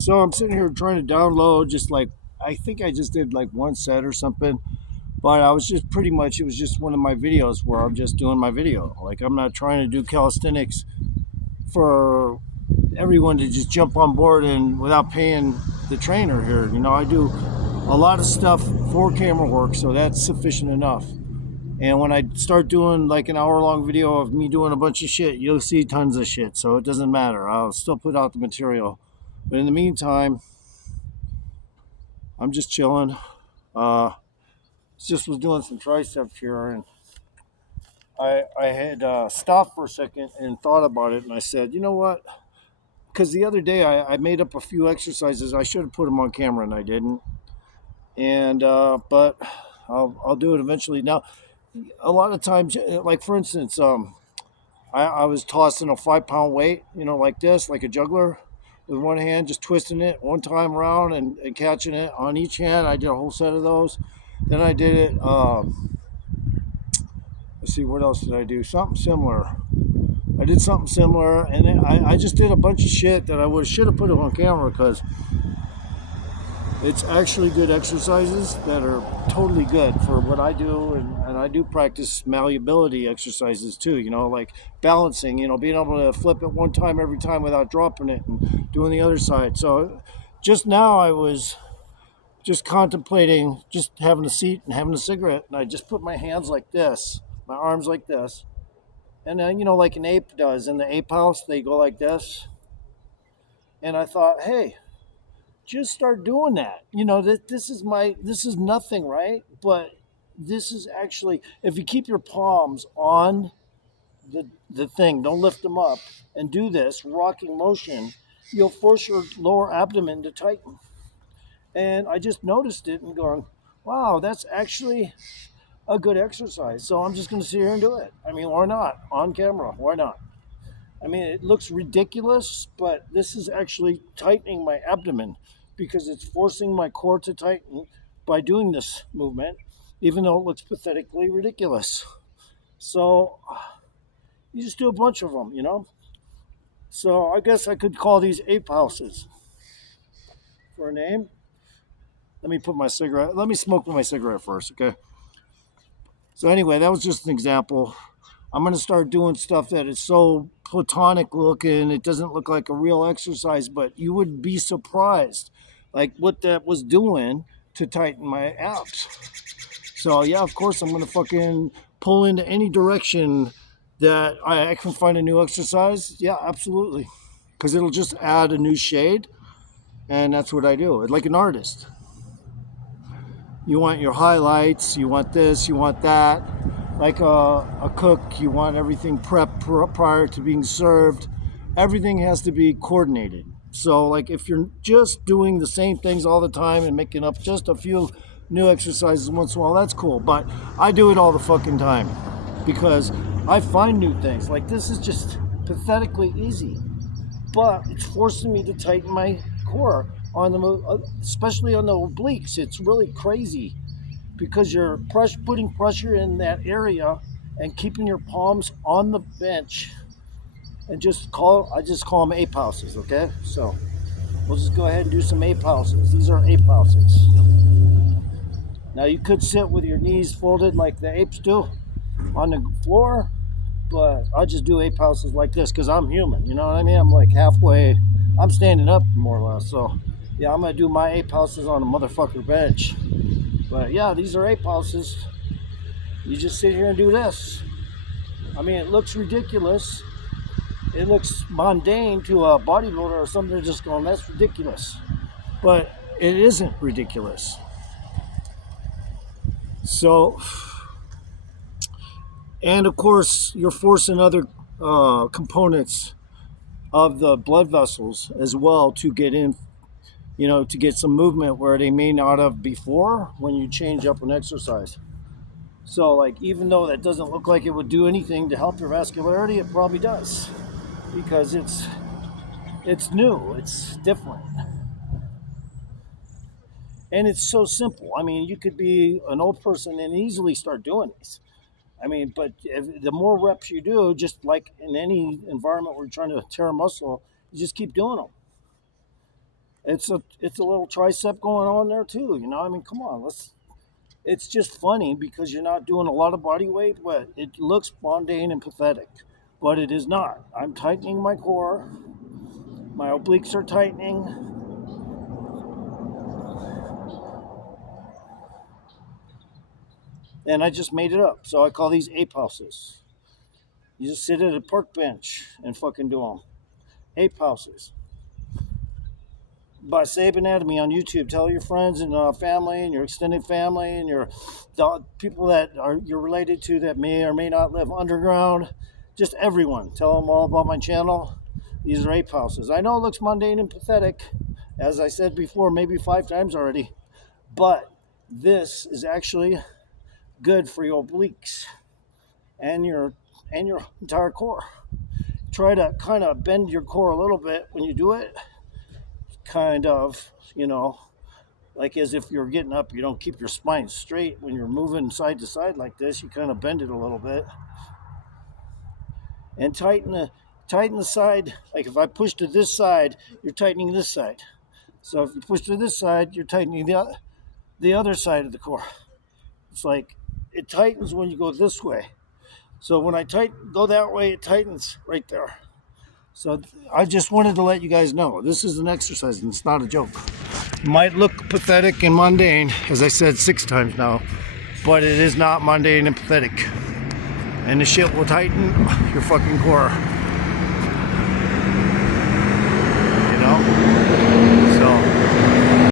So I'm sitting here trying to download just like I think I just did like one set or something, but I was just pretty much it was just one of my videos where I'm just doing my video. Like I'm not trying to do calisthenics for everyone to just jump on board and without paying the trainer here. I do a lot of stuff for camera work, so that's sufficient enough. And when I start doing like an hour long video of me doing a bunch of shit, you'll see tons of shit. So it doesn't matter. I'll still put out the material. But in the meantime, I'm just chilling. Uh, just was doing some triceps here, and I had stopped for a second and thought about it, and I said, you know what? Because the other day I made up a few exercises. I should have put them on camera, and I didn't. And but I'll do it eventually. Now, a lot of times, like for instance, I was tossing a 5 pound weight, like this, like a juggler, with one hand, just twisting it one time around and catching it on each hand. I did a whole set of those. Then I did it. Let's see, what else did I do? Something similar. I did something similar, and then I just did a bunch of shit that I should have put it on camera because it's actually good exercises that are totally good for what I do, and I do practice malleability exercises too. Like balancing. Being able to flip it one time every time without dropping it, and doing the other side. So just now I was just contemplating just having a seat and having a cigarette, and I just put my hands like this, my arms like this. And then, like an ape does in the ape house, they go like this. And I thought, hey, just start doing that. This is nothing, right? But this is actually, if you keep your palms on the thing, don't lift them up, and do this rocking motion, you'll force your lower abdomen to tighten. And I just noticed it and gone, wow, that's actually a good exercise. So I'm just going to sit here and do it. I mean, why not? On camera, why not? I mean, it looks ridiculous, but this is actually tightening my abdomen because it's forcing my core to tighten by doing this movement, even though it looks pathetically ridiculous. So you just do a bunch of them. So I guess I could call these ape houses for a name. Let me smoke my cigarette first, okay? So anyway, that was just an example. I'm going to start doing stuff that is so platonic looking. It doesn't look like a real exercise, but you would be surprised like what that was doing to tighten my abs. So yeah, of course I'm going to fucking pull into any direction that I can find a new exercise. Yeah, absolutely. Because it'll just add a new shade. And that's what I do. Like an artist. You want your highlights, you want this, you want that. Like a cook, you want everything prepped prior to being served. Everything has to be coordinated. So, like, if you're just doing the same things all the time and making up just a few new exercises once in a while, that's cool. But I do it all the fucking time because I find new things. Like, this is just pathetically easy, but it's forcing me to tighten my core on especially on the obliques. It's really crazy because you're putting pressure in that area and keeping your palms on the bench. And I just call them ape houses. Okay, so we'll just go ahead and do some ape houses. These are ape houses. Now you could sit with your knees folded like the apes do on the floor, but I just do ape houses like this because I'm human. You know what I mean? I'm like halfway. I'm standing up more or less. So yeah, I'm gonna do my ape houses on a motherfucker bench. But yeah, these are ape houses. You just sit here and do this. I mean, it looks ridiculous. It looks mundane to a bodybuilder or something just going, that's ridiculous. But it isn't ridiculous. So, and of course, you're forcing other components of the blood vessels as well to get in, to get some movement where they may not have before when you change up an exercise. So, like, even though that doesn't look like it would do anything to help your vascularity, it probably does because it's new, it's different, and it's so simple. I mean, you could be an old person and easily start doing these. I mean, but the more reps you do, just like in any environment where you're trying to tear a muscle, you just keep doing them. It's a little tricep going on there too. You know, I mean, come on, let's. It's just funny because you're not doing a lot of body weight, but it looks mundane and pathetic. But it is not. I'm tightening my core. My obliques are tightening. And I just made it up. So I call these ape houses. You just sit at a park bench and fucking do them. Ape houses. By Sabe Anatomy on YouTube. Tell your friends and family and your extended family and your people that are you're related to that may or may not live underground. Just everyone. Tell them all about my channel. These are ape houses. I know it looks mundane and pathetic, as I said before, maybe 5 times already, but this is actually good for your obliques and your entire core. Try to kind of bend your core a little bit when you do it. Kind of, you know, like as if you're getting up. You don't keep your spine straight when you're moving side to side like this. You kind of bend it a little bit and tighten the side. Like if I push to this side, you're tightening this side. So if you push to this side, you're tightening the other side of the core. It's like it tightens when you go this way. So when I go that way, it tightens right there. So I just wanted to let you guys know this is an exercise and it's not a joke. It might look pathetic and mundane, as I said 6 times now, but it is not mundane and pathetic. And the shit will tighten your fucking core.